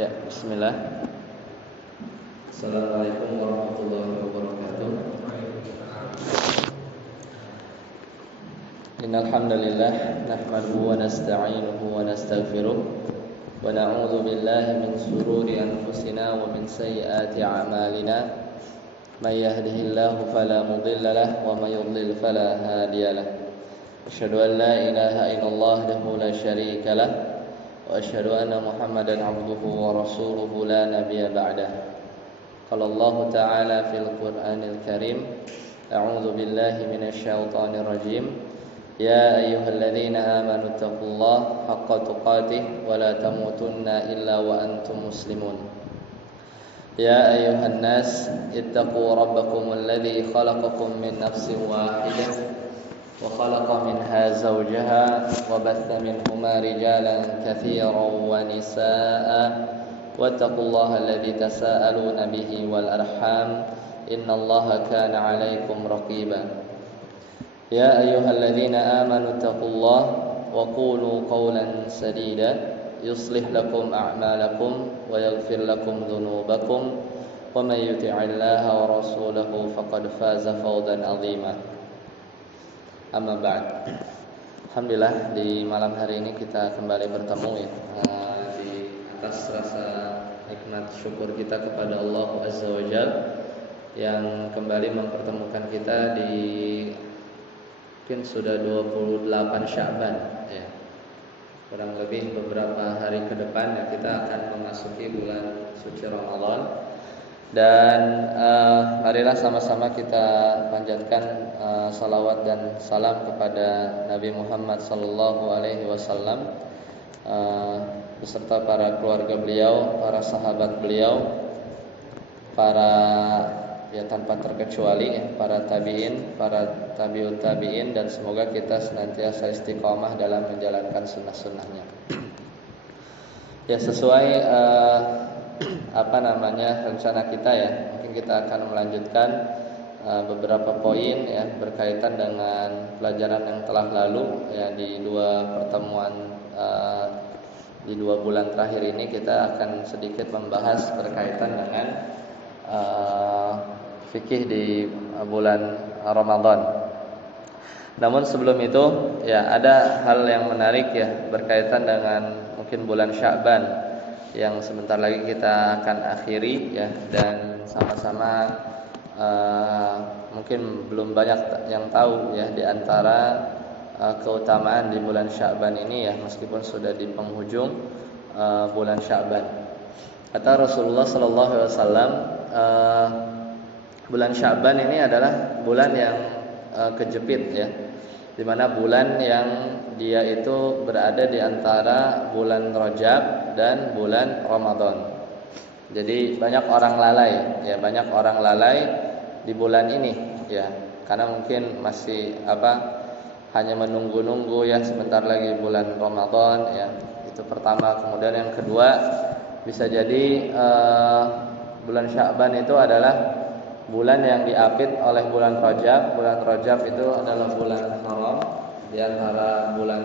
Ya, bismillah. Assalamualaikum warahmatullahi wabarakatuh. Innal hamdalillah nahmaduhu wa nasta'inuhu wa nastaghfiruh wa na'udzu billahi min shururi anfusina wa min sayyiati a'malina. May yahdihillahu fala mudilla lahu wa may yudlil fala hadiya lahu. Asyhadu an la ilaha illallah wahdahu la syarika lahu wa asyhadu anna Muhammadan 'abduhu wa rasuluhu la nabiyya ba'dahu. Qala Allah ta'ala fil Qur'anil Karim, a'udzu billahi minasy syaithanir rajim. Ya ayyuhalladzina amanu taqullaha haqqa tuqatih wa la tamutunna illa wa antum muslimun. Ya ayyuhan nas ittaqu rabbakumul ladzi khalaqakum min nafsin wahidah wa khalaqa minha zawjaha wa batha minhuma rijalan katsiran wa nisaa'a wattaqullaha alladzi tasaaluna bihi wal arham innallaha kana 'alaikum raqiba. Ya ayyuhalladzina amanu taqullaha wa qulu qawlan sadida yuslih lakum a'malakum wa yaghfir lakum dhunubakum wa may yuti'illaha wa rasulahu faqad faza fawzan 'azima. Amma ba'd. Alhamdulillah, di malam hari ini kita kembali bertemu ya, di atas rasa nikmat syukur kita kepada Allah Azza wa Jalla yang kembali mempertemukan kita di mungkin sudah 28 Sya'ban ya. Kurang lebih beberapa hari ke depan ya, kita akan memasuki bulan suci Ramadan. Dan marilah sama-sama kita panjatkan salawat dan salam kepada Nabi Muhammad sallallahu alaihi wasallam beserta para keluarga beliau, para sahabat beliau, para ya tanpa terkecuali ya, para tabi'in, para tabi'ut tabi'in, dan semoga kita senantiasa istiqomah dalam menjalankan sunnah-sunnahnya. Ya, sesuai rencana kita ya, mungkin kita akan melanjutkan beberapa poin ya berkaitan dengan pelajaran yang telah lalu ya. Di dua pertemuan di 2 bulan terakhir ini kita akan sedikit membahas berkaitan dengan fikih di bulan Ramadan. Namun sebelum itu ya, ada hal yang menarik ya berkaitan dengan mungkin bulan Sya'ban yang sebentar lagi kita akan akhiri ya, dan sama-sama mungkin belum banyak yang tahu ya di antara keutamaan di bulan Sya'ban ini ya, meskipun sudah di penghujung bulan Sya'ban. Kata Rasulullah sallallahu alaihi wasallam, bulan Sya'ban ini adalah bulan yang kejepit ya, di mana bulan yang dia itu berada di antara bulan Rajab dan bulan Ramadan. Jadi banyak orang lalai di bulan ini ya, karena mungkin masih hanya menunggu-nunggu ya, sebentar lagi bulan Ramadan ya. Itu pertama. Kemudian yang kedua, bisa jadi bulan Sya'ban itu adalah bulan yang diapit oleh bulan Rajab. Bulan Rajab itu adalah bulan haram, di antara bulan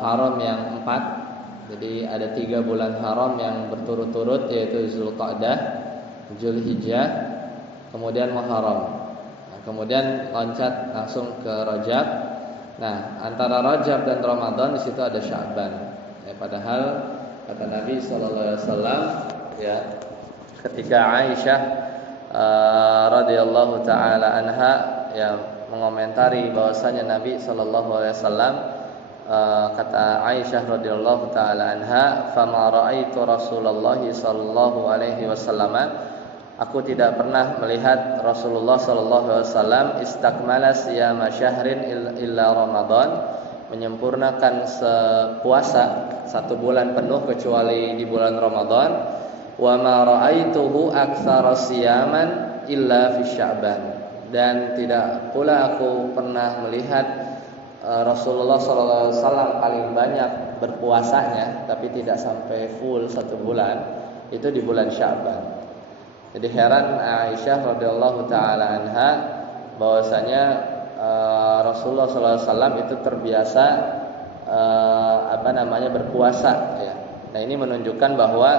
haram yang 4. Jadi ada 3 bulan haram yang berturut-turut, yaitu Zulqa'dah, Zulhijjah, kemudian Muharram. Nah, kemudian loncat langsung ke Rajab. Nah, antara Rajab dan Ramadan di situ ada Sya'ban. Ya, padahal kata Nabi sallallahu alaihi wasallam ya, ketika Aisyah radhiyallahu taala anha yang mengomentari bahwasanya Nabi sallallahu alaihi wasallam, kata Aisyah radhiyallahu taala anha, "Fama ra'aitu Rasulullah sallallahu alaihi wasallam, aku tidak pernah melihat Rasulullah sallallahu alaihi wasallam istakmala siyama syahrin illa Ramadan, menyempurnakan puasa 1 bulan penuh kecuali di bulan Ramadan. Wa ma ra'aituhu aktsara siyaman illa fi Sya'ban, dan tidak pula aku pernah melihat Rasulullah sallallahu alaihi wasallam paling banyak berpuasanya, tapi tidak sampai full 1 bulan, itu di bulan Sya'ban." Jadi heran Aisyah radhiyallahu taala anha bahwasanya Rasulullah sallallahu alaihi wasallam itu terbiasa berpuasa ya Nah, ini menunjukkan bahwa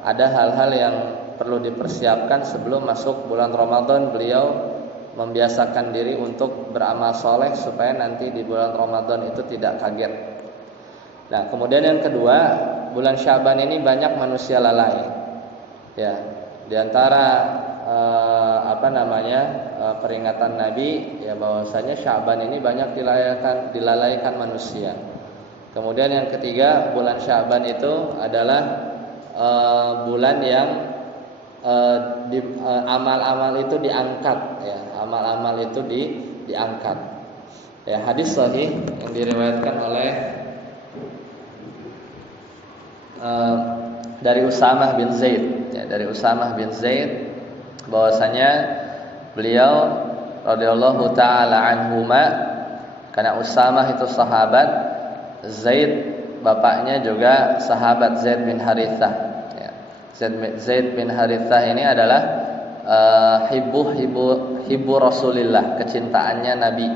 ada hal-hal yang perlu dipersiapkan sebelum masuk bulan Ramadan. Beliau membiasakan diri untuk beramal soleh supaya nanti di bulan Ramadan itu tidak kaget. Nah, kemudian yang kedua, bulan Sya'ban ini banyak manusia lalai. Ya, di antara peringatan Nabi ya bahwasanya Sya'ban ini banyak dilalaikan manusia. Kemudian yang ketiga, bulan Sya'ban itu adalah bulan yang amal-amal itu diangkat ya, amal-amal itu diangkat. Ya, hadis sahih yang diriwayatkan oleh dari Usamah bin Zaid ya, dari Usamah bin Zaid bahwasanya beliau radhiyallahu taala anhuma, karena Usamah itu sahabat, Zaid bapaknya juga sahabat Zaid bin Harithah ya. Zaid bin Harithah ini adalah hibbu Rasulillah, kecintaannya Nabi,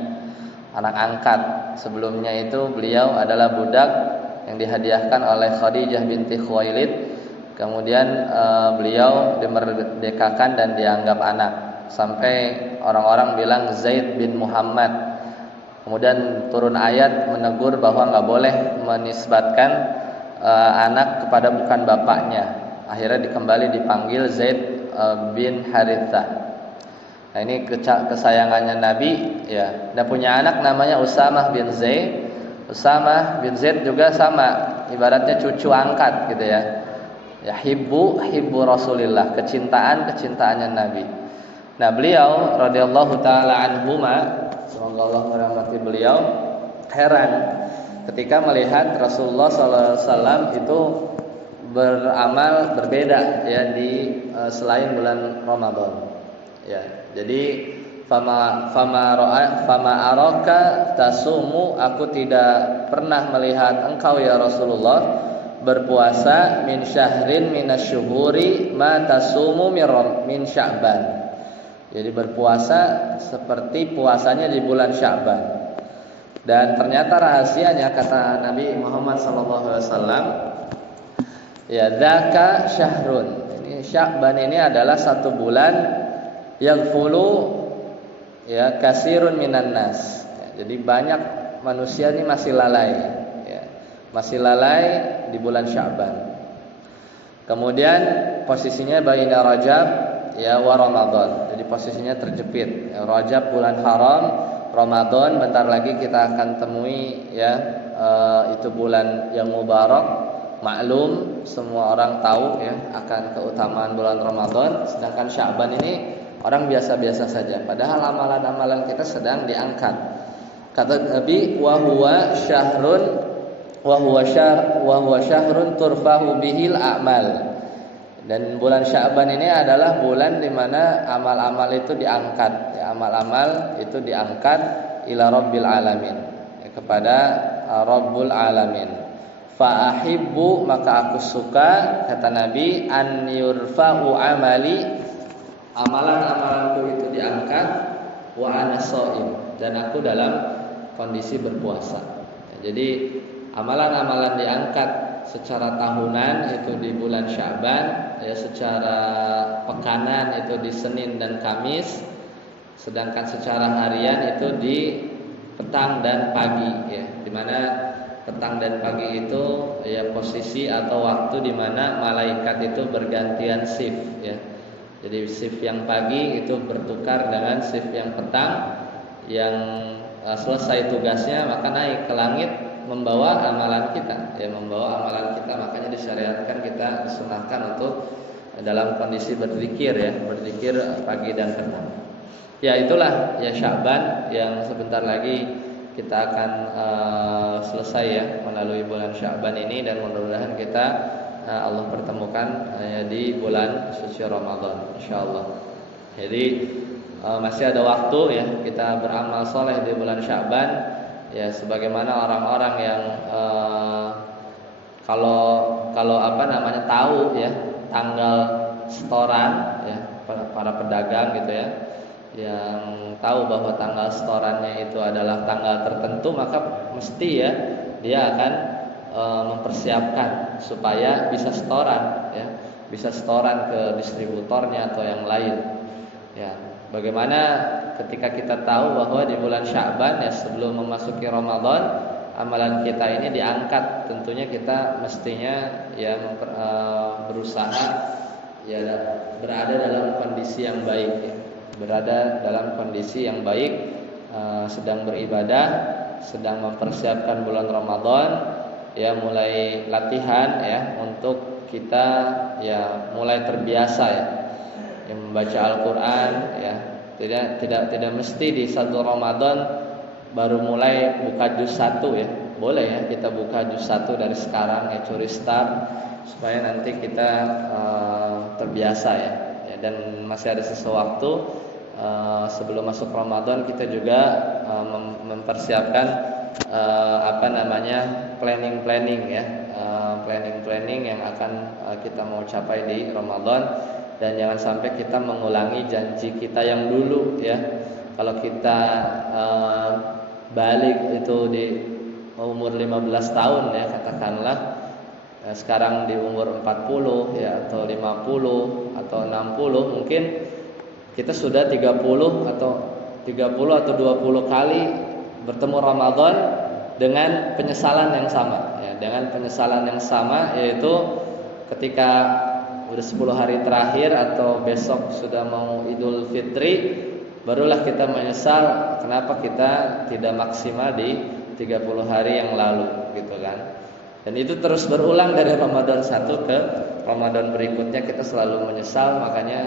anak angkat. Sebelumnya itu beliau adalah budak yang dihadiahkan oleh Khadijah binti Khuwailid. Kemudian beliau dimerdekakan dan dianggap anak, sampai orang-orang bilang Zaid bin Muhammad. Kemudian turun ayat menegur bahwa nggak boleh menisbatkan anak kepada bukan bapaknya. Akhirnya kembali dipanggil Zaid bin Harithah. Nah, ini kesayangannya Nabi ya. Dia punya anak namanya Usamah bin Zaid. Usamah bin Zaid juga sama, ibaratnya cucu angkat gitu ya. Ya, hibbu Rasulillah, kecintaannya Nabi. Nah, beliau radhiyallahu taala anhuma, semoga Allah merahmati beliau, heran ketika melihat Rasulullah SAW itu beramal berbeda ya di selain bulan Ramadan. Ya, jadi fama araka tasumu, aku tidak pernah melihat engkau ya Rasulullah berpuasa min syahrin minasyuhuri ma tasumu min Sya'ban. Jadi berpuasa seperti puasanya di bulan Sya'ban. Dan ternyata rahasianya, kata Nabi Muhammad SAW, ya dzaka syahrun. Ini Sya'ban ini adalah satu bulan yaghfulu ya kasirun minan nas. Ya, jadi banyak manusia ini masih lalai ya. Masih lalai di bulan Sya'ban. Kemudian posisinya baina Rajab ya wa Ramadan. Jadi posisinya terjepit. Ya, Rajab bulan haram, Ramadan bentar lagi kita akan temui ya, itu bulan yang mubarak. Maklum, semua orang tahu ya akan keutamaan bulan Ramadan. Sedangkan Sya'ban ini orang biasa-biasa saja. Padahal amalan-amalan kita sedang diangkat. Kata Nabi, wa huwa syahrun turfahu bihil a'mal. Dan bulan Sya'ban ini adalah bulan di mana amal-amal itu diangkat. Ya, amal-amal itu diangkat ila rabbil alamin, ya, kepada Rabbul alamin. Fa ahibbu, maka aku suka, kata Nabi, an yurfa'u amali, amalan-amalanku itu diangkat, wa ana shaim, dan aku dalam kondisi berpuasa. Ya, jadi amalan-amalan diangkat secara tahunan itu di bulan Sya'ban, ya, secara pekanan itu di Senin dan Kamis, sedangkan secara harian itu di petang dan pagi, ya, di mana petang dan pagi itu ya posisi atau waktu di mana malaikat itu bergantian shift ya. Jadi shift yang pagi itu bertukar dengan shift yang petang, yang selesai tugasnya maka naik ke langit membawa amalan kita, ya, membawa amalan kita. Makanya disyariatkan, kita disunahkan untuk dalam kondisi berzikir, ya, berzikir pagi dan petang. Ya, itulah ya Sya'ban yang sebentar lagi kita akan selesai ya melalui bulan Sya'ban ini, dan mudah-mudahan kita Allah pertemukan di bulan suci Ramadan insyaallah. Jadi masih ada waktu ya kita beramal soleh di bulan Sya'ban, ya, sebagaimana orang-orang yang kalau tahu ya tanggal setoran, ya, para pedagang gitu ya, yang tahu bahwa tanggal setorannya itu adalah tanggal tertentu, maka mesti ya dia akan mempersiapkan supaya bisa setoran ya, bisa setoran ke distributornya atau yang lain. Ya, bagaimana ketika kita tahu bahwa di bulan Sya'ban ya sebelum memasuki Ramadan amalan kita ini diangkat, tentunya kita mestinya ya berusaha ya berada dalam kondisi yang baik ya. Berada dalam kondisi yang baik, sedang beribadah, sedang mempersiapkan bulan Ramadan ya, mulai latihan ya untuk kita ya mulai terbiasa ya, membaca Al-Qur'an ya. Tidak mesti di satu Ramadan baru mulai buka juz 1 ya. Boleh ya kita buka juz 1 dari sekarang ya, curi start supaya nanti kita terbiasa ya. Dan masih ada sisa waktu sebelum masuk Ramadan kita juga mempersiapkan planning ya. Planning yang akan kita mau capai di Ramadan. Dan jangan sampai kita mengulangi janji kita yang dulu ya. Kalau kita balik itu di umur 15 tahun ya katakanlah, sekarang di umur 40 ya atau 50 atau 60, mungkin kita sudah 30 atau 20 kali bertemu Ramadan dengan penyesalan yang sama ya, dengan penyesalan yang sama, yaitu ketika udah 10 hari terakhir atau besok sudah mau Idul Fitri, barulah kita menyesal kenapa kita tidak maksimal di 30 hari yang lalu gitu kan. Dan itu terus berulang dari Ramadan 1 ke Ramadan berikutnya, kita selalu menyesal. Makanya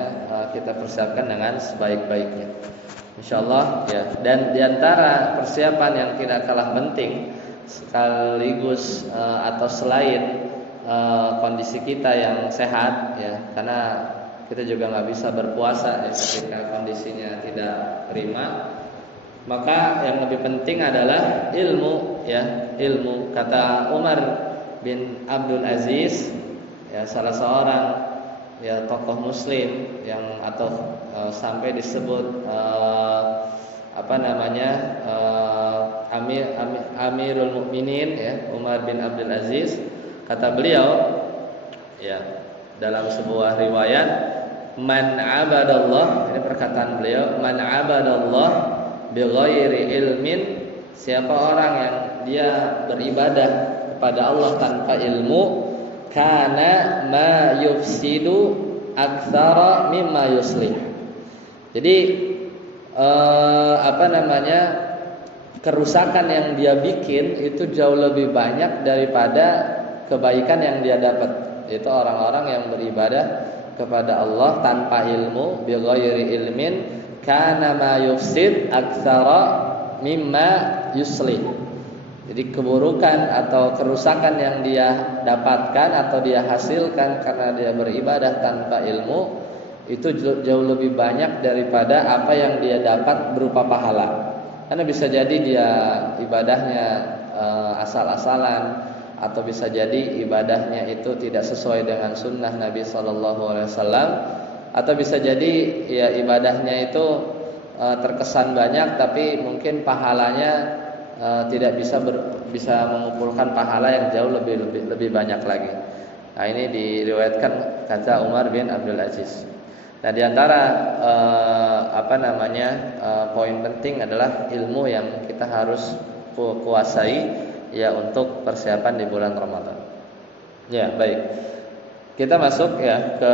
kita persiapkan dengan sebaik-baiknya insyaallah ya. Dan diantara persiapan yang tidak kalah penting sekaligus atau selain kondisi kita yang sehat ya, karena kita juga nggak bisa berpuasa ya, ketika kondisinya tidak prima. Maka yang lebih penting adalah ilmu ya, ilmu. Kata Umar bin Abdul Aziz ya, salah seorang ya tokoh muslim yang atau sampai disebut Amirul Mukminin ya, Umar bin Abdul Aziz. Kata beliau ya dalam sebuah riwayat, man abadallah, ini perkataan beliau, man abadallah bighairi ilmin, siapa orang yang dia beribadah kepada Allah tanpa ilmu, kana ma yufsidu aktsara mimma yuslih. Jadi kerusakan yang dia bikin itu jauh lebih banyak daripada kebaikan yang dia dapat. Itu orang-orang yang beribadah kepada Allah tanpa ilmu, bighairi ilmin, kana ma yufsid aktsara mimma yuslih. Jadi keburukan atau kerusakan yang dia dapatkan atau dia hasilkan karena dia beribadah tanpa ilmu itu jauh lebih banyak daripada apa yang dia dapat berupa pahala. Karena bisa jadi dia ibadahnya asal-asalan, atau bisa jadi ibadahnya itu tidak sesuai dengan sunnah Nabi SAW, atau bisa jadi ya ibadahnya itu terkesan banyak tapi mungkin pahalanya tidak bisa mengumpulkan pahala yang jauh lebih banyak lagi. Nah, ini diriwayatkan kata Umar bin Abdul Aziz. Nah, diantara poin penting adalah ilmu yang kita harus kuasai ya untuk persiapan di bulan Ramadan. Ya, baik. Kita masuk ya ke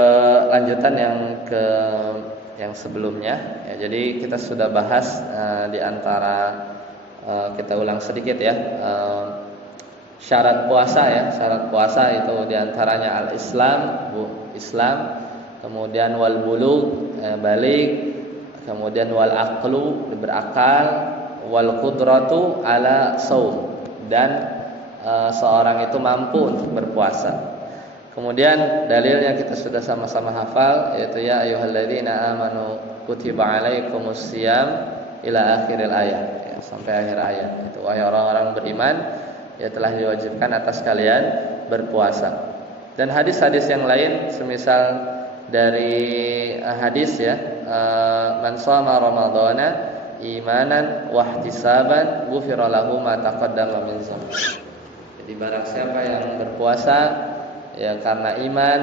lanjutan yang sebelumnya. Ya, jadi kita sudah bahas di antara kita ulang sedikit ya. Syarat puasa ya. Syarat puasa itu di antaranya al-Islam, Islam, kemudian wal bulugh, balik, kemudian wal aqlu, berakal, wal qudratu ala shaum, dan seorang itu mampu untuk berpuasa. Kemudian dalilnya kita sudah sama-sama hafal, yaitu ya ayyuhalladzina amanu kutiba alaikumus syiyam ila akhiril ayat ya, sampai akhir ayat. Itu wahai orang-orang beriman, ya telah diwajibkan atas kalian berpuasa. Dan hadis-hadis yang lain semisal dari hadis ya, man shoma ramadhana imanan wahtisaban ghufira lahu ma taqaddama min dzambi. Jadi barang siapa yang berpuasa ya karena iman,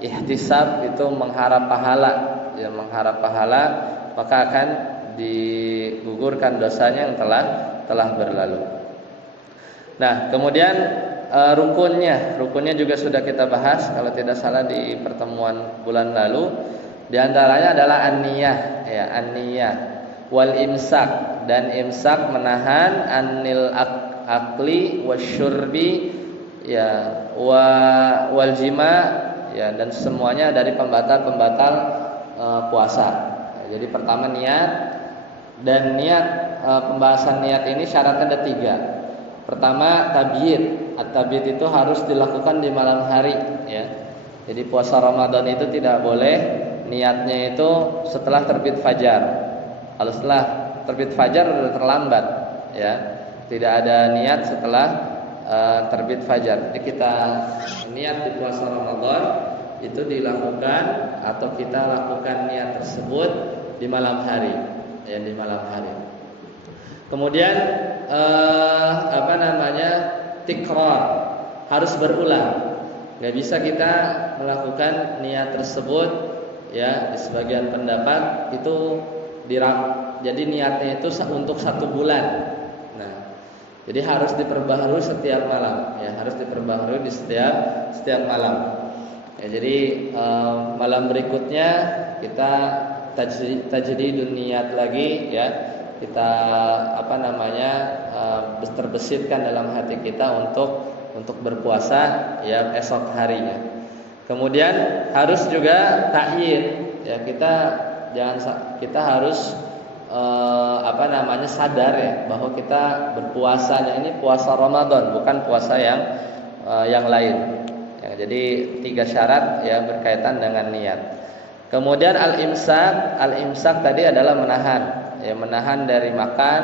ihtisab itu mengharap pahala, ya mengharap pahala, maka akan digugurkan dosanya yang telah berlalu. Nah, kemudian rukunnya juga sudah kita bahas kalau tidak salah di pertemuan bulan lalu. Di antaranya adalah an-niyah, ya an-niyah wal imsak, dan imsak menahan anil akli wasyurbi, ya wal jima, ya dan semuanya dari pembatal-pembatal puasa. Ya, jadi pertama niat, dan niat pembahasan niat ini syaratnya ada 3. Pertama tabyid. At-tabyid itu harus dilakukan di malam hari, ya. Jadi puasa Ramadan itu tidak boleh niatnya itu setelah terbit fajar. Kalau setelah terbit fajar sudah terlambat, ya. Tidak ada niat setelah terbit fajar. Jadi kita niat di puasa Ramadan itu dilakukan atau kita lakukan niat tersebut di malam hari, ya di malam hari. Kemudian tikrar, harus berulang. Gak bisa kita melakukan niat tersebut, ya di sebagian pendapat itu jadi niatnya itu untuk 1 bulan. Nah, jadi harus diperbaharui setiap malam, ya harus diperbaharui di setiap malam. Ya, jadi malam berikutnya kita tajdidun niat lagi, ya kita terbesitkan dalam hati kita untuk berpuasa ya esok harinya. Kemudian harus juga ta'yin, ya kita harus sadar ya bahwa kita berpuasanya ini puasa Ramadan, bukan puasa yang lain. Ya, jadi 3 syarat ya berkaitan dengan niat. Kemudian al-imsak tadi adalah menahan dari makan,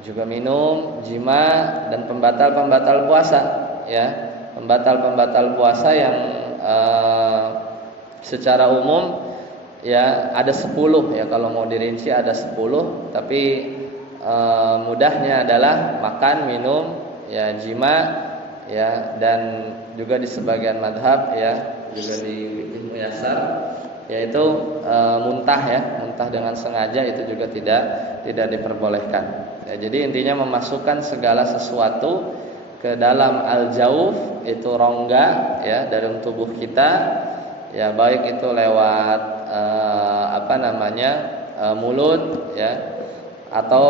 juga minum, jima, dan pembatal-pembatal puasa, ya. Pembatal-pembatal puasa yang secara umum ya ada 10, ya kalau mau dirinci ada 10, tapi mudahnya adalah makan, minum, ya jima, ya dan juga di sebagian madhab ya juga di Ibnu Yasar yaitu muntah dengan sengaja itu juga tidak diperbolehkan. Ya, jadi intinya memasukkan segala sesuatu ke dalam al-jauf, itu rongga ya dalam tubuh kita, ya baik itu lewat mulut ya atau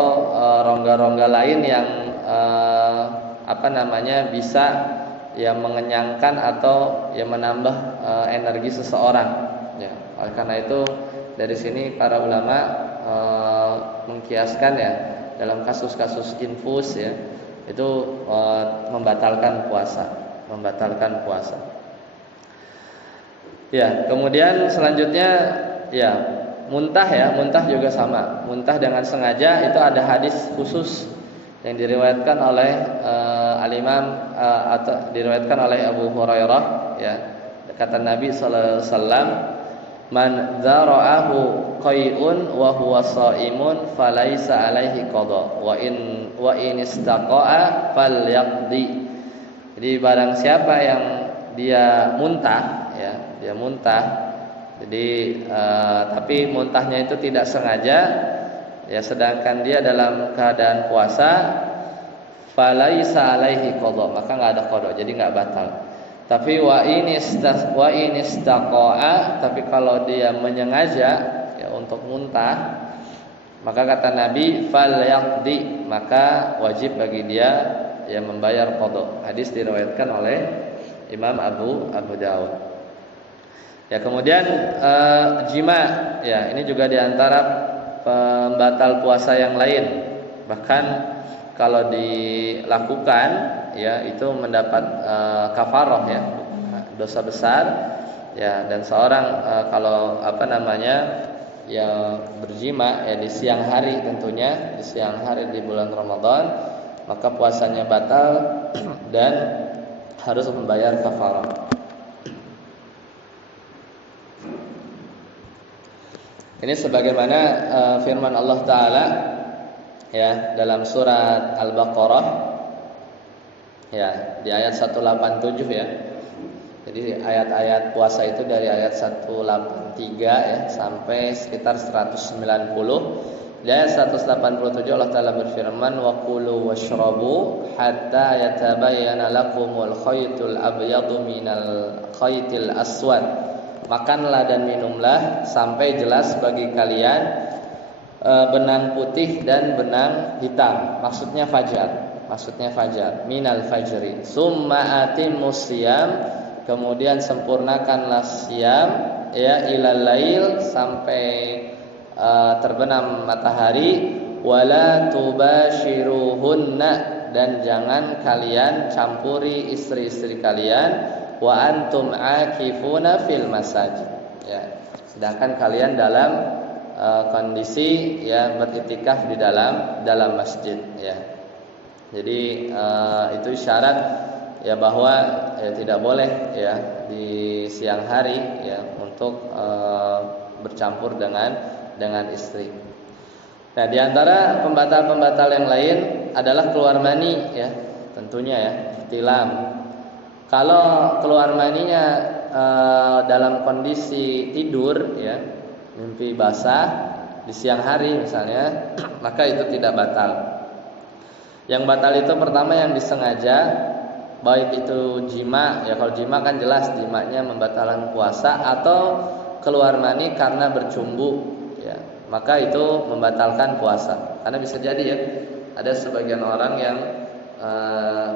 rongga-rongga lain yang bisa ya mengenyangkan atau ya menambah energi seseorang, ya. Oleh karena itu dari sini para ulama mengkiaskan ya dalam kasus-kasus infus ya itu membatalkan puasa. Ya, kemudian selanjutnya ya muntah juga sama. Muntah dengan sengaja itu ada hadis khusus yang diriwayatkan oleh al-Imam atau diriwayatkan oleh Abu Hurairah, ya. Kata Nabi sallallahu alaihi wasallam, "Man dzara'ahu qai'un wa huwa sha'imun falaisa 'alaihi qada wa in istaqa'a falyaqdi." Jadi barang siapa yang dia muntah, ya, dia muntah. Jadi tapi muntahnya itu tidak sengaja, ya sedangkan dia dalam keadaan puasa, falaisa 'alaihi qada, maka enggak ada qada, jadi enggak batal. Tapi wa in istaqa'a, tapi kalau dia menyengaja ya untuk muntah, maka kata Nabi falyaqdi, maka wajib bagi dia ya membayar qada. Hadis diriwayatkan oleh Imam Abu Daud. Ya, kemudian jima, ya ini juga diantara pembatal puasa yang lain. Bahkan kalau dilakukan ya itu mendapat kafarah ya, dosa besar ya. Dan seorang kalau ya berjima ya di siang hari, tentunya di siang hari di bulan Ramadan, maka puasanya batal dan harus membayar kafarah. Ini sebagaimana firman Allah Ta'ala ya dalam surat Al-Baqarah Ya, di ayat 187 ya. Jadi ayat-ayat puasa itu dari ayat 183 ya sampai sekitar 190. Di ayat 187 Allah Ta'ala berfirman, wa kulu washrabu hatta yatabayyana lakumul khaytul abyadu minal khaytil aswad. Makanlah dan minumlah sampai jelas bagi kalian benang putih dan benang hitam. Maksudnya fajar minal fajri. Summa atimmus siyam, kemudian sempurnakanlah siam ya ilal lail sampai terbenam matahari. Wala tubashiruhunna, dan jangan kalian campuri istri-istri kalian. Wa antum akifuna fil masajid ya, sedangkan kalian dalam kondisi ya beriktikaf di dalam masjid ya. Jadi itu syarat ya bahwa ya, tidak boleh ya di siang hari ya untuk bercampur dengan istri. Nah, di antara pembatal-pembatal yang lain adalah keluar mani ya, tentunya ya, ihtilam. Kalau keluar maninya dalam kondisi tidur ya, mimpi basah di siang hari misalnya, maka itu tidak batal. Yang batal itu pertama yang disengaja, baik itu jima ya, kalau jima kan jelas jimanya membatalkan puasa, atau keluar mani karena bercumbu ya, maka itu membatalkan puasa. Karena bisa jadi ya, ada sebagian orang yang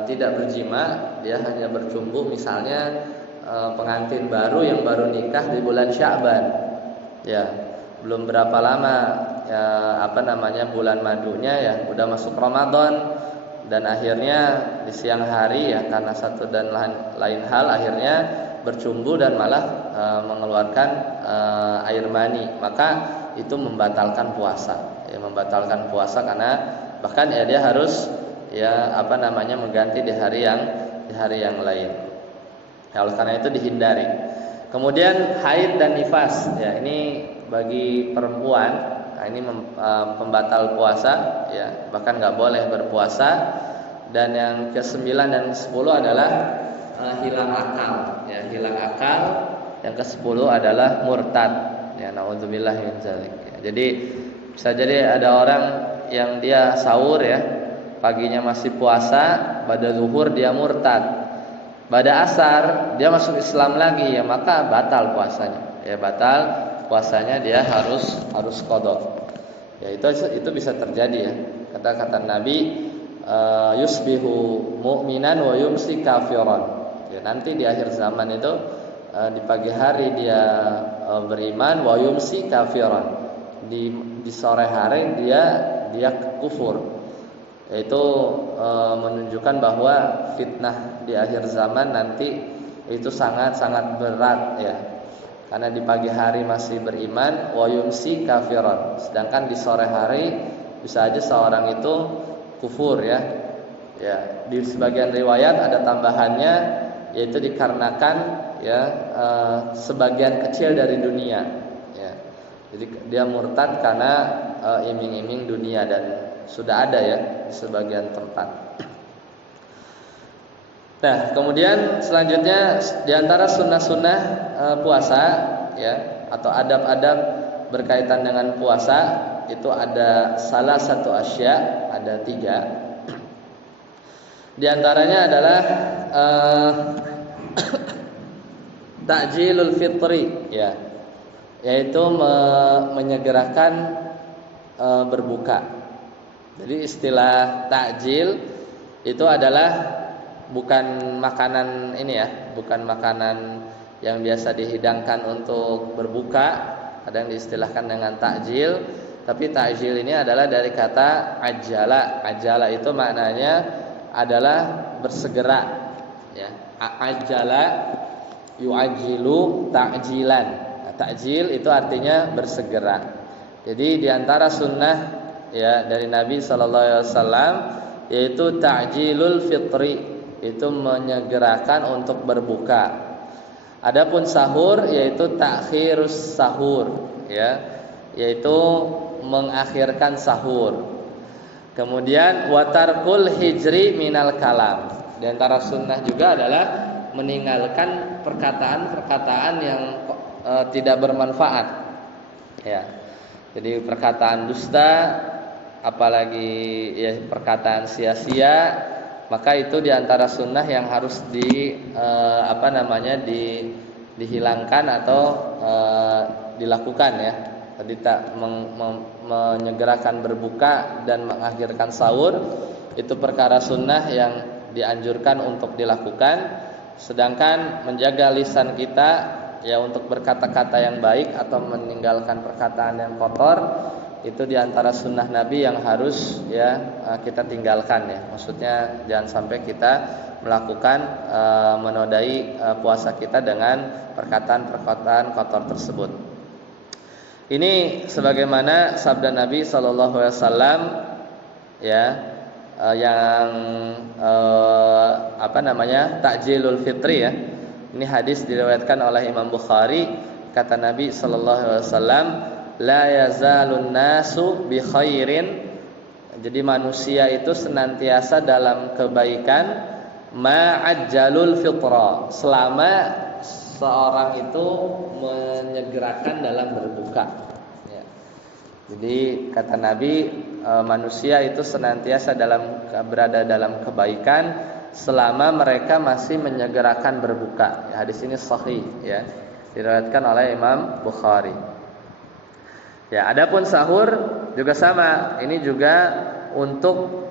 tidak berjima, dia hanya bercumbu, misalnya pengantin baru yang baru nikah di bulan Sya'ban ya, belum berapa lama ya, bulan madunya ya, udah masuk Ramadan, dan akhirnya di siang hari ya karena satu dan lain hal akhirnya bercumbu dan malah mengeluarkan air mani, maka itu membatalkan puasa ya, membatalkan puasa karena bahkan ya dia harus ya mengganti di hari yang lain. Ya, oleh karena itu dihindari. Kemudian haid dan nifas ya, ini bagi perempuan, nah ini pembatal puasa ya, bahkan nggak boleh berpuasa. Dan yang ke-9 dan ke-10 adalah hilang akal ya, hilang akal. Yang ke-10 adalah murtad ya, naudzubillah min dzalik ya. Jadi bisa jadi ada orang yang dia sahur ya, paginya masih puasa, pada zuhur dia murtad, pada asar dia masuk Islam lagi ya, maka batal puasanya ya, batal puasanya, dia harus qadha ya. Itu bisa terjadi ya, kata Nabi yusbihu mu'minan wa yumsi kafiran ya, nanti di akhir zaman itu di pagi hari dia beriman, wa yumsi kafiran, di sore hari dia kufur. Yaitu menunjukkan bahwa fitnah di akhir zaman nanti itu sangat-sangat berat ya. Karena di pagi hari masih beriman, wa yumsi kafiran, sedangkan di sore hari bisa aja seorang itu kufur ya. Ya, di sebagian riwayat ada tambahannya, yaitu dikarenakan ya sebagian kecil dari dunia ya. Jadi dia murtad karena iming-iming dunia, dan sudah ada ya di sebagian tempat. Nah, kemudian selanjutnya di antara sunnah-sunnah puasa ya, atau adab-adab berkaitan dengan puasa itu ada salah satu asya, ada 3. Di antaranya adalah ta'jilul fitri ya, yaitu menyegerakan berbuka. Jadi istilah takjil itu adalah bukan makanan ini ya, bukan makanan yang biasa dihidangkan untuk berbuka, kadang diistilahkan dengan takjil. Tapi takjil ini adalah dari kata ajala. Ajala itu maknanya adalah bersegera ya. Ajala yu'ajilu ta'jilan. Nah, takjil itu artinya bersegera. Jadi di antara sunnah ya dari Nabi SAW yaitu ta'jilul fitri, itu menyegerakan untuk berbuka. Adapun sahur yaitu takhirus sahur ya, yaitu mengakhirkan sahur. Kemudian watarkul hijri minal kalam. Di Di antara sunnah juga adalah meninggalkan perkataan-perkataan yang tidak bermanfaat. Ya. Jadi perkataan dusta, apalagi ya perkataan sia-sia, maka itu di antara sunnah yang harus dihilangkan atau dilakukan ya. Tadi tak menyegerakan berbuka dan mengakhirkan sahur itu perkara sunnah yang dianjurkan untuk dilakukan. Sedangkan menjaga lisan kita ya untuk berkata-kata yang baik atau meninggalkan perkataan yang kotor itu di antara sunnah Nabi yang harus ya kita tinggalkan ya. Maksudnya jangan sampai kita melakukan menodai puasa kita dengan perkataan-perkataan kotor tersebut. Ini sebagaimana sabda Nabi SAW ya yang takjilul fitri ya. Ini hadis diriwayatkan oleh Imam Bukhari. Kata Nabi SAW, la yazalun nasu bi khairin. Jadi manusia itu senantiasa dalam kebaikan ma'ajjalul fitra, selama seorang itu menyegerakan dalam berbuka ya. Jadi kata Nabi, manusia itu senantiasa berada dalam kebaikan selama mereka masih menyegerakan berbuka ya, hadis ini sahih ya, diriwayatkan oleh Imam Bukhari ya. Adapun sahur juga sama, ini juga untuk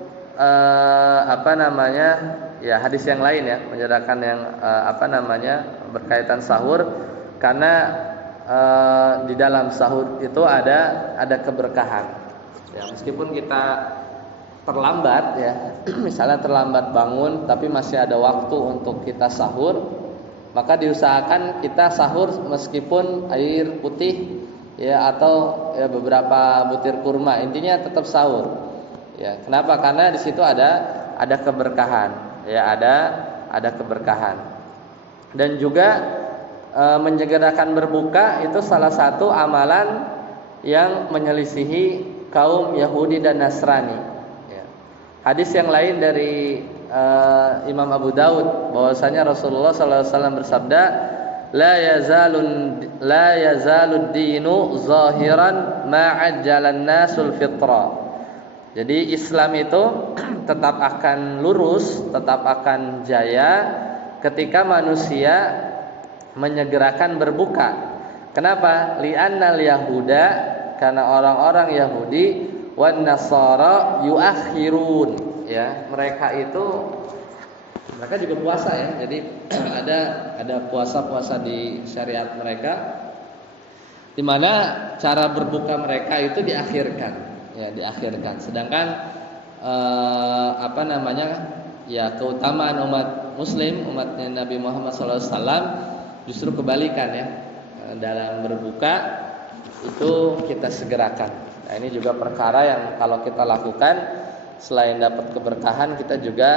ya hadis yang lain ya, menyerahkan yang berkaitan sahur, karena di dalam sahur itu ada keberkahan ya. Meskipun kita terlambat ya, misalnya terlambat bangun tapi masih ada waktu untuk kita sahur, maka diusahakan kita sahur meskipun air putih ya atau ya beberapa butir kurma, intinya tetap sahur ya. Kenapa? Karena di situ ada keberkahan ya, ada keberkahan. Dan juga menyegerakan berbuka itu salah satu amalan yang menyelisihi kaum Yahudi dan Nasrani ya. Hadis yang lain dari Imam Abu Daud bahwasanya Rasulullah SAW bersabda, la yazalud dinu zahiran ma'ajjalan nasul fitra. Jadi Islam itu tetap akan lurus, tetap akan jaya ketika manusia menyegerakan berbuka. Kenapa? Li'annal yahuda, karena orang-orang Yahudi, wan nasara yuakhirun ya, mereka juga puasa ya. Jadi ada puasa-puasa di syariat mereka di mana cara berbuka mereka itu diakhirkan. Ya, diakhirkan. Sedangkan ya keutamaan umat Muslim, umatnya Nabi Muhammad SAW justru kebalikan ya. Dalam berbuka itu kita segerakan. Nah, ini juga perkara yang kalau kita lakukan selain dapat keberkahan, kita juga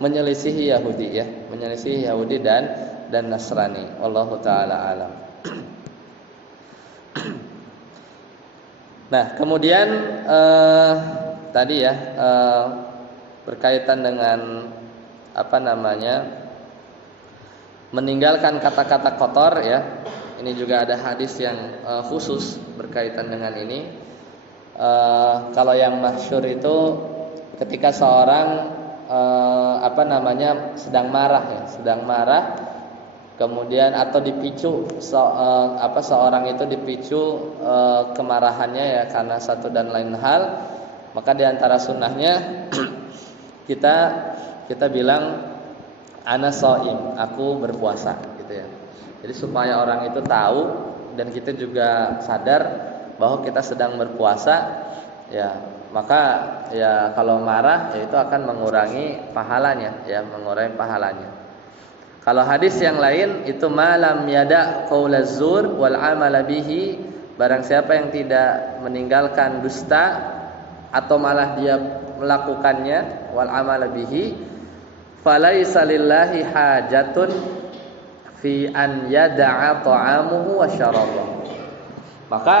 menyelisihi Yahudi ya, menyelisihi Yahudi dan Nasrani. Wallahu taala alam. Nah, kemudian tadi ya berkaitan dengan meninggalkan kata-kata kotor ya. Ini juga ada hadis yang khusus berkaitan dengan ini. Kalau yang masyhur itu ketika seorang sedang marah, kemudian atau dipicu seorang itu dipicu kemarahannya ya karena satu dan lain hal, maka di antara sunnahnya kita bilang ana shaim, aku berpuasa gitu ya. Jadi supaya orang itu tahu dan kita juga sadar bahwa kita sedang berpuasa ya, maka ya kalau marah ya itu akan mengurangi pahalanya ya, mengurangi pahalanya. Kalau hadis yang lain itu malam yada qaulaz zur wal amala bihi, barang siapa yang tidak meninggalkan dusta atau malah dia melakukannya, wal amala bihi, falaisa lillahi hajatun fi an yada'a ta'amuhu wa syarabahu. Maka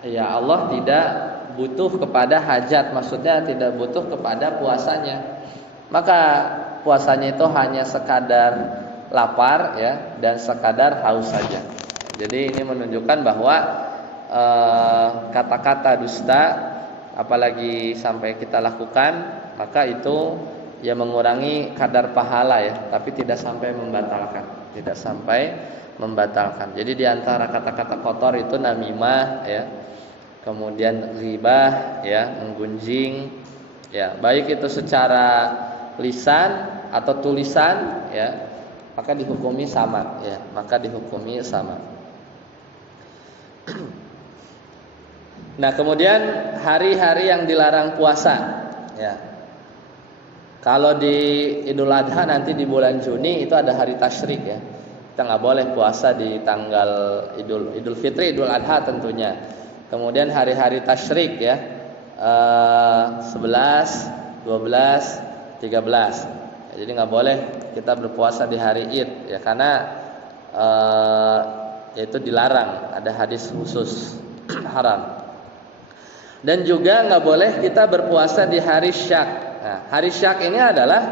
ya Allah tidak butuh kepada hajat, maksudnya tidak butuh kepada puasanya maka puasanya itu hanya sekadar lapar ya dan sekadar haus saja. Jadi ini menunjukkan bahwa kata-kata dusta apalagi sampai kita lakukan, maka itu ya mengurangi kadar pahala ya, tapi tidak sampai membatalkan, tidak sampai membatalkan. Jadi di antara kata-kata kotor itu namimah ya, kemudian ghibah ya, menggunjing ya, baik itu secara lisan atau tulisan ya, maka dihukumi sama ya, maka dihukumi sama. Nah, kemudian hari-hari yang dilarang puasa ya. Kalau di Idul Adha nanti di bulan Juni itu ada hari tasyrik ya. Kita nggak boleh puasa di tanggal Idul Fitri, Idul Adha tentunya. Kemudian hari-hari tasyrik ya, 11, 12, 13. Jadi nggak boleh kita berpuasa di hari Id ya, karena itu dilarang, ada hadis khusus haram. Dan juga nggak boleh kita berpuasa di hari Syak. Nah, hari Syak ini adalah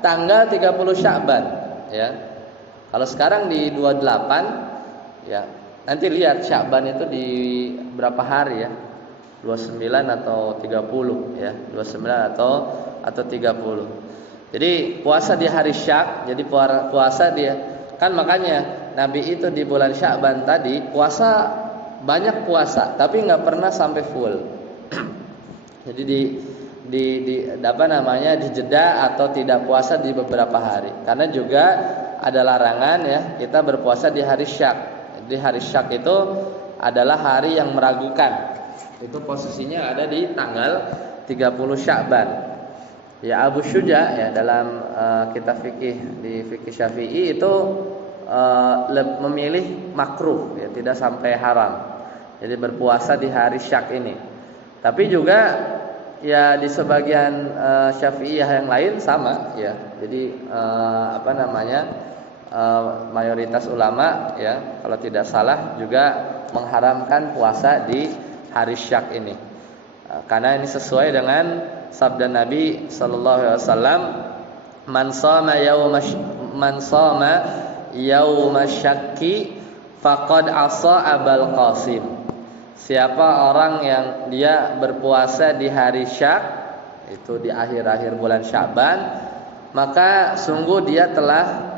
tanggal 30 Sya'ban ya. Kalau sekarang di 28 ya, nanti lihat Sya'ban itu di berapa hari ya, 29 atau 30 ya, 29 atau 30. Jadi puasa di hari Syak, jadi puasa dia kan, makanya Nabi itu di bulan Sya'ban tadi puasa, banyak puasa tapi nggak pernah sampai full. Jadi dijeda atau tidak puasa di beberapa hari, karena juga ada larangan ya kita berpuasa di hari Syak. Di hari Syak itu adalah hari yang meragukan, itu posisinya ada di tanggal 30 Sya'ban ya. Abu Syuja ya dalam kitab fikih di fikih Syafi'i itu memilih makruh ya, tidak sampai haram, jadi berpuasa di hari Syak ini. Tapi juga ya di sebagian Syafi'iyah yang lain sama ya. Jadi mayoritas ulama ya kalau tidak salah juga mengharamkan puasa di hari Syak ini. Karena ini sesuai dengan sabda Nabi sallallahu alaihi wasallam, man shama yauma syakki faqad asa Abul Qasim. Siapa orang yang dia berpuasa di hari Syak, itu di akhir-akhir bulan Sya'ban, maka sungguh dia telah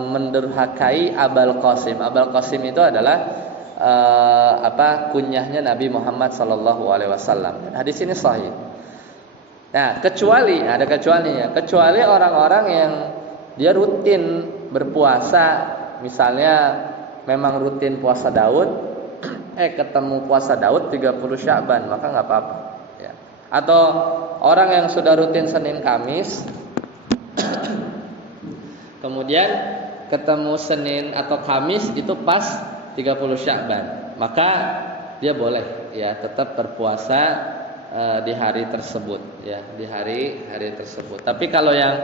mendurhakai Abul Qasim. Abul Qasim itu adalah kunyahnya Nabi Muhammad sallallahu alaihi wasallam. Hadis ini sahih. Nah, ada kecualinya. Kecuali orang-orang yang dia rutin berpuasa, misalnya memang rutin puasa Daud, ketemu puasa Daud 30 Sya'ban, maka nggak apa-apa ya. Atau orang yang sudah rutin Senin Kamis kemudian ketemu Senin atau Kamis itu pas 30 Sya'ban, maka dia boleh ya tetap berpuasa di hari tersebut ya, di hari tersebut. Tapi kalau yang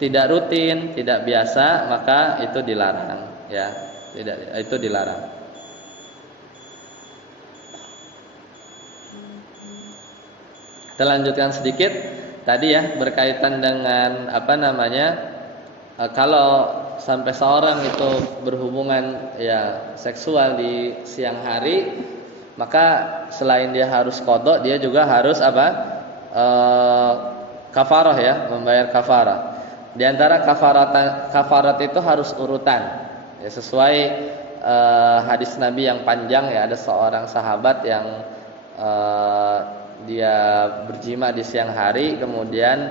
tidak rutin, tidak biasa, maka itu dilarang ya. Itu dilarang. Kita lanjutkan sedikit tadi ya, berkaitan dengan kalau sampai seorang itu berhubungan ya seksual di siang hari, maka selain dia harus qadha, dia juga harus kafarah ya, membayar kafarah. Di antara kafarat itu harus urutan ya, sesuai hadis Nabi yang panjang ya. Ada seorang sahabat yang dia berjima di siang hari, kemudian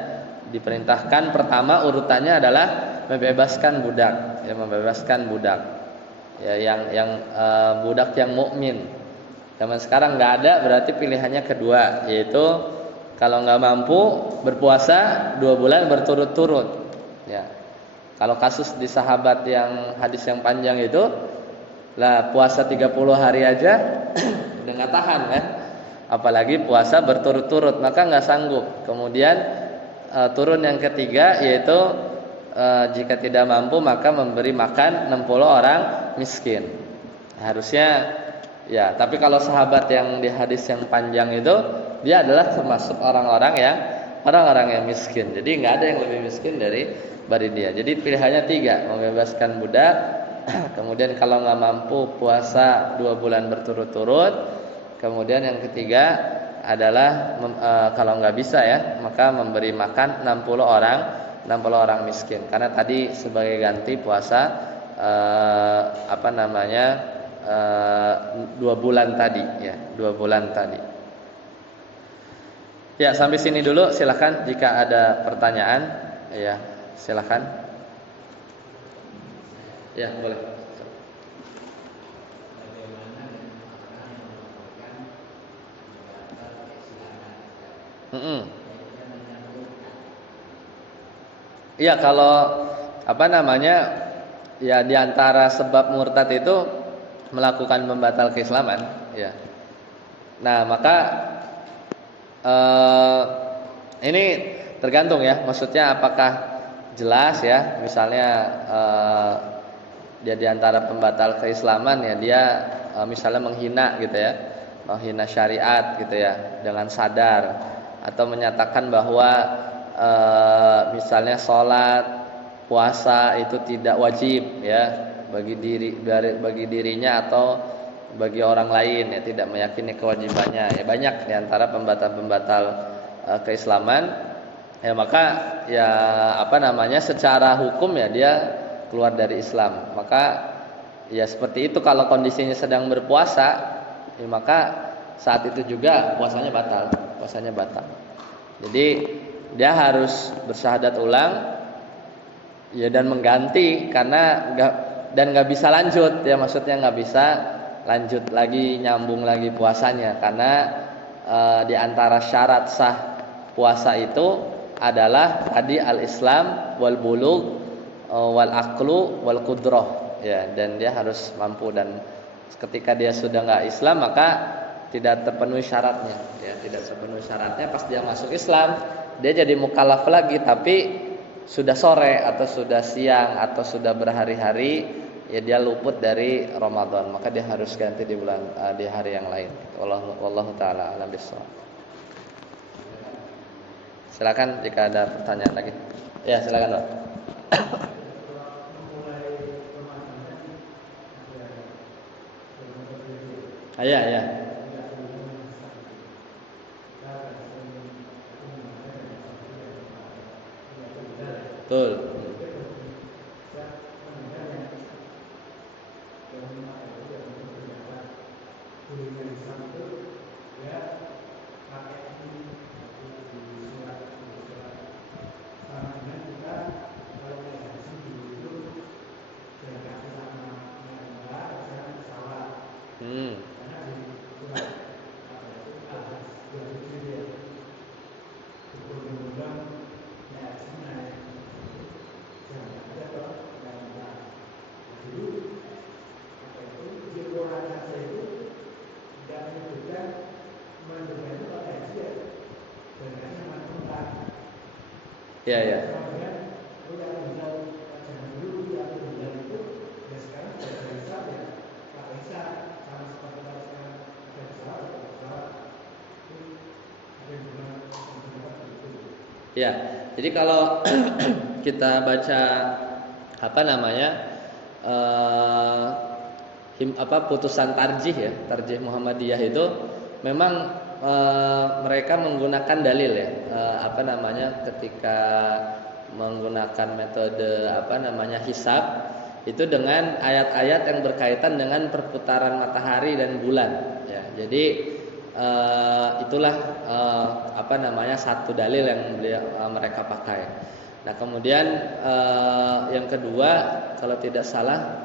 diperintahkan pertama urutannya adalah membebaskan budak ya, yang budak yang mukmin. Zaman sekarang nggak ada, berarti pilihannya kedua, yaitu kalau nggak mampu berpuasa 2 bulan berturut-turut ya. Kalau kasus di sahabat yang hadis yang panjang itu lah, puasa 30 hari aja udah nggak tahan kan, apalagi puasa berturut-turut, maka nggak sanggup. Kemudian turun yang ketiga, yaitu jika tidak mampu maka memberi makan 60 orang miskin. Harusnya ya, tapi kalau sahabat yang di hadis yang panjang itu, dia adalah termasuk orang-orang yang orang-orang yang miskin. Jadi nggak ada yang lebih miskin dari dia. Jadi pilihannya 3, membebaskan budak. Kemudian kalau nggak mampu puasa 2 bulan berturut-turut. Kemudian yang ketiga adalah kalau nggak bisa ya, maka memberi makan 60 orang miskin. Karena tadi sebagai ganti puasa 2 bulan tadi ya, 2 bulan tadi. Ya, sampai sini dulu. Silakan jika ada pertanyaan, ya silakan. Ya, boleh. Iya, kalau ya diantara sebab murtad itu melakukan pembatal keislaman, ya. Nah, maka ini tergantung ya, maksudnya apakah jelas ya, misalnya dia diantara pembatal keislaman ya, dia misalnya menghina gitu ya, menghina syariat gitu ya, dengan sadar, atau menyatakan bahwa misalnya sholat, puasa itu tidak wajib ya bagi dirinya atau bagi orang lain ya, tidak meyakini kewajibannya ya, banyak diantara pembatal-pembatal keislaman ya, maka ya secara hukum ya dia keluar dari Islam. Maka ya seperti itu, kalau kondisinya sedang berpuasa ya, maka saat itu juga puasanya batal. Jadi dia harus bersyahadat ulang ya, dan mengganti karena nggak bisa lanjut ya, maksudnya nggak bisa lanjut lagi, nyambung lagi puasanya, karena di antara syarat sah puasa itu adalah tadi al-Islam wal bulugh wal aqlu wal qudrah ya, dan dia harus mampu, dan ketika dia sudah nggak Islam maka tidak terpenuhi syaratnya ya, tidak terpenuhi syaratnya. Pas dia masuk Islam dia jadi mukallaf lagi, tapi sudah sore atau sudah siang atau sudah berhari-hari ya, dia luput dari Ramadan, maka dia harus ganti di hari yang lain. Wallahu taala alam bissawab. Silakan jika ada pertanyaan lagi. Ya, silakan, Pak. Ya. Betul. Ya. Ya, jadi kalau kita baca putusan tarjih Muhammadiyah itu memang mereka menggunakan dalil ya, ketika menggunakan metode hisab itu dengan ayat-ayat yang berkaitan dengan perputaran matahari dan bulan ya. Jadi itulah satu dalil yang mereka pakai. Nah, kemudian yang kedua, kalau tidak salah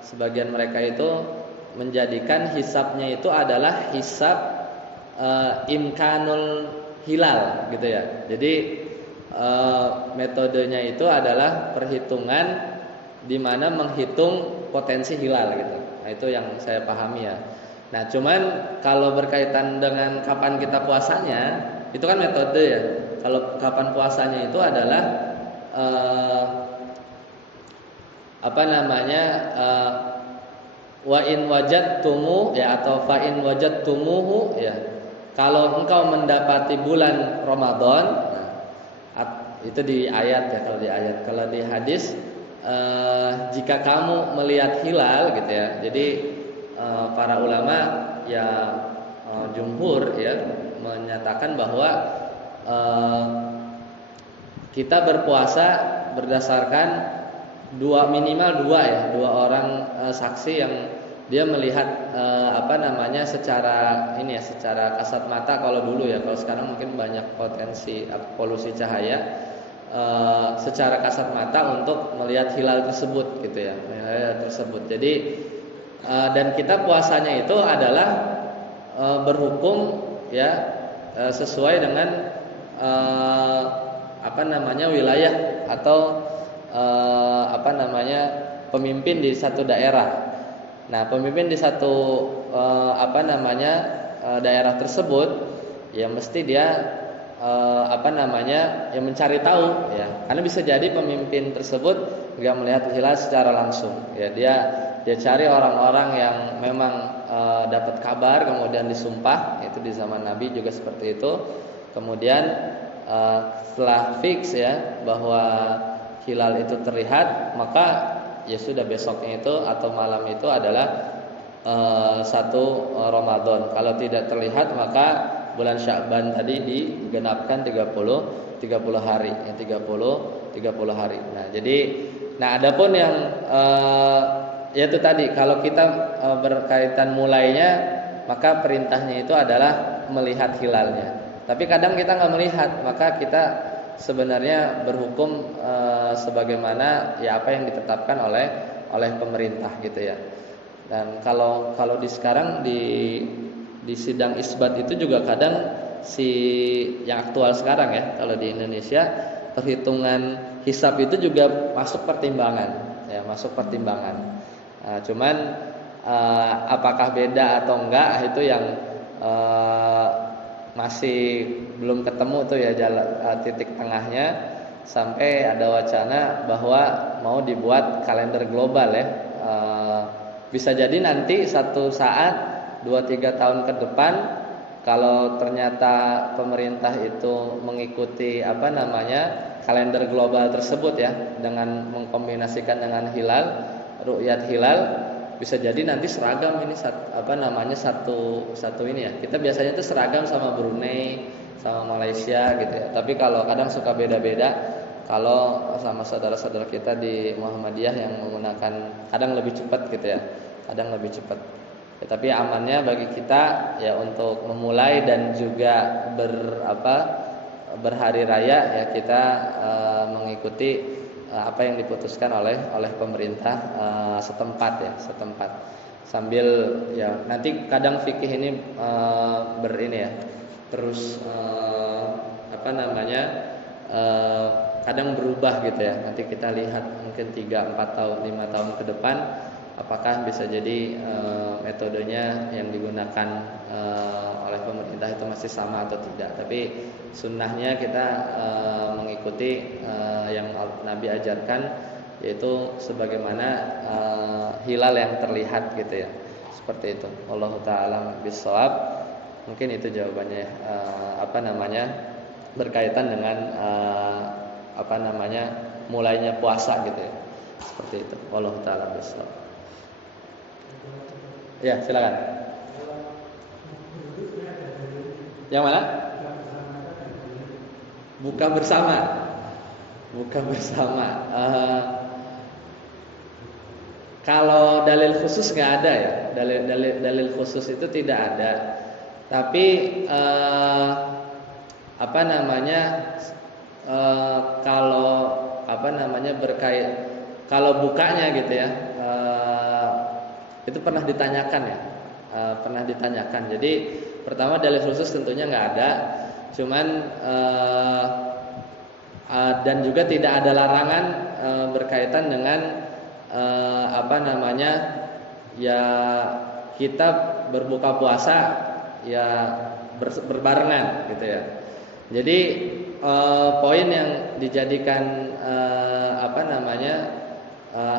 sebagian mereka itu menjadikan hisabnya itu adalah hisab imkanul hilal gitu ya. Jadi metodenya itu adalah perhitungan di mana menghitung potensi hilal gitu. Nah, itu yang saya pahami ya. Nah, cuman kalau berkaitan dengan kapan kita puasanya, itu kan metode ya. Kalau kapan puasanya itu adalah wa in wajadtumu ya, atau fa in wajadtumuhu ya, Kalau engkau mendapati bulan Ramadan, itu di ayat ya, kalau di ayat. Kalau di hadis, jika kamu melihat hilal gitu ya. Jadi para ulama ya, jumhur ya menyatakan bahwa kita berpuasa berdasarkan minimal dua orang saksi yang dia melihat secara secara kasat mata. Kalau dulu ya, kalau sekarang mungkin banyak potensi polusi cahaya, secara kasat mata untuk melihat hilal tersebut gitu ya, hilal tersebut. Jadi dan kita puasanya itu adalah berhukum ya sesuai dengan wilayah atau pemimpin di satu daerah. Nah, pemimpin di satu daerah tersebut ya mesti dia yang mencari tahu ya, karena bisa jadi pemimpin tersebut nggak melihat hilal secara langsung ya, dia cari orang-orang yang memang dapat kabar kemudian disumpah. Itu di zaman Nabi juga seperti itu. Kemudian setelah fix ya bahwa hilal itu terlihat, maka ya sudah, besoknya itu atau malam itu adalah 1 Ramadan. Kalau tidak terlihat, maka bulan Sya'ban tadi digenapkan 30 hari ya, 30 hari. Nah, adapun yang yaitu tadi, kalau kita berkaitan mulainya, maka perintahnya itu adalah melihat hilalnya. Tapi kadang kita nggak melihat, maka kita sebenarnya berhukum sebagaimana ya apa yang ditetapkan oleh pemerintah gitu ya. Dan kalau di sekarang di sidang isbat itu juga kadang yang aktual sekarang ya, kalau di Indonesia perhitungan hisab itu juga masuk pertimbangan ya, masuk pertimbangan. Cuman apakah beda atau enggak, itu yang masih belum ketemu tuh ya titik tengahnya, sampai ada wacana bahwa mau dibuat kalender global ya. Bisa jadi nanti satu saat 2-3 tahun ke depan, kalau ternyata pemerintah itu mengikuti kalender global tersebut ya, dengan mengkombinasikan dengan hilal, ru'yat hilal, bisa jadi nanti seragam ini satu ini ya. Kita biasanya tuh seragam sama Brunei, sama Malaysia gitu ya. Tapi kalau kadang suka beda-beda. Kalau sama saudara-saudara kita di Muhammadiyah yang menggunakan, kadang lebih cepat gitu ya, kadang lebih cepat. Ya, tapi amannya bagi kita ya untuk memulai dan juga berhari raya ya, kita mengikuti apa yang diputuskan oleh pemerintah setempat, sambil ya nanti kadang fikih ini terus kadang berubah gitu ya. Nanti kita lihat mungkin 3-4 tahun 5 tahun ke depan, apakah bisa jadi metodenya yang digunakan oleh pemerintah itu masih sama atau tidak. Tapi sunnahnya kita mengikuti yang Nabi ajarkan, yaitu sebagaimana hilal yang terlihat gitu ya, seperti itu. Wallahu ta'ala bishawab. Mungkin itu jawabannya berkaitan dengan mulainya puasa gitu ya, seperti itu. Wallahu ta'ala bishawab. Ya, silakan. Yang mana? Buka bersama. Kalau dalil khusus nggak ada ya, dalil khusus itu tidak ada. Tapi kalau bukanya gitu ya, itu pernah ditanyakan ya, Jadi pertama dalil khusus tentunya nggak ada, cuman dan juga tidak ada larangan berkaitan dengan ya kita berbuka puasa ya berbarengan gitu ya. Jadi poin yang dijadikan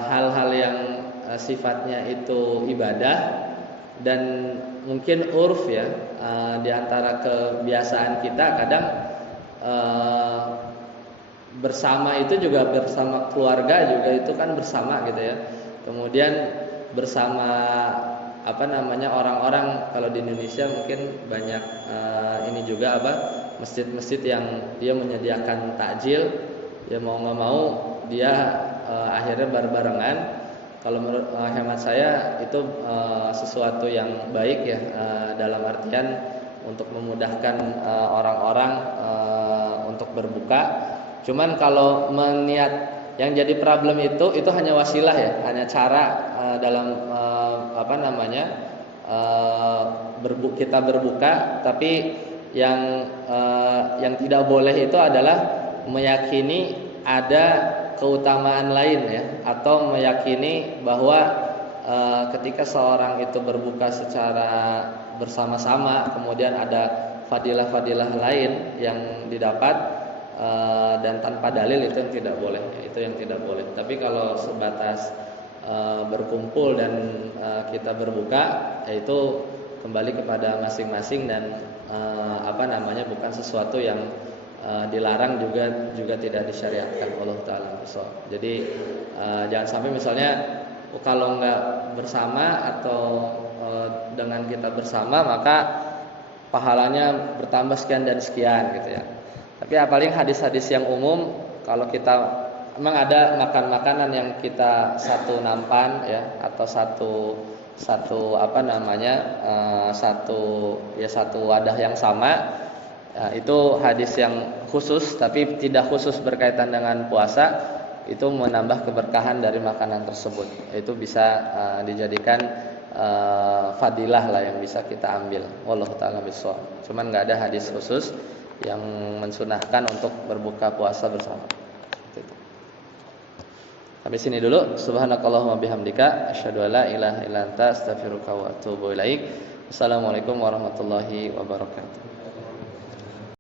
hal-hal yang sifatnya itu ibadah dan mungkin urf ya, di antara kebiasaan kita kadang bersama itu juga bersama keluarga juga itu kan bersama gitu ya. Kemudian bersama orang-orang, kalau di Indonesia mungkin banyak ini juga masjid-masjid yang dia menyediakan takjil, ya mau nggak mau dia akhirnya barengan. Kalau menurut hemat saya itu sesuatu yang baik ya, dalam artian untuk memudahkan orang-orang untuk berbuka. Cuman kalau meniat yang jadi problem itu hanya wasilah ya, hanya cara dalam kita berbuka, tapi yang tidak boleh itu adalah meyakini ada keutamaan lain ya, atau meyakini bahwa ketika seorang itu berbuka secara bersama-sama kemudian ada fadilah-fadilah lain yang didapat dan tanpa dalil, itu yang tidak boleh. Itu yang tidak boleh. Tapi kalau sebatas berkumpul dan kita berbuka, yaitu kembali kepada masing-masing dan bukan sesuatu yang dilarang juga tidak disyariatkan Allah Taala. Jadi jangan sampai misalnya kalau nggak bersama atau dengan kita bersama maka pahalanya bertambah sekian dan sekian gitu ya. Tapi paling hadis-hadis yang umum, kalau kita memang ada makan-makanan yang kita satu nampan ya, atau satu wadah yang sama, itu hadis yang khusus, tapi tidak khusus berkaitan dengan puasa, itu menambah keberkahan dari makanan tersebut. Itu bisa dijadikan fadilah lah yang bisa kita ambil. Wallahu ta'ala bishawab. Cuman nggak ada hadis khusus yang mensunahkan untuk berbuka puasa bersama. Sampai sini dulu. Subhanakallahumma bihamdika asyhadu an la ilaha illa anta astaghfiruka wa atubu ilaik. Assalamualaikum warahmatullahi wabarakatuh.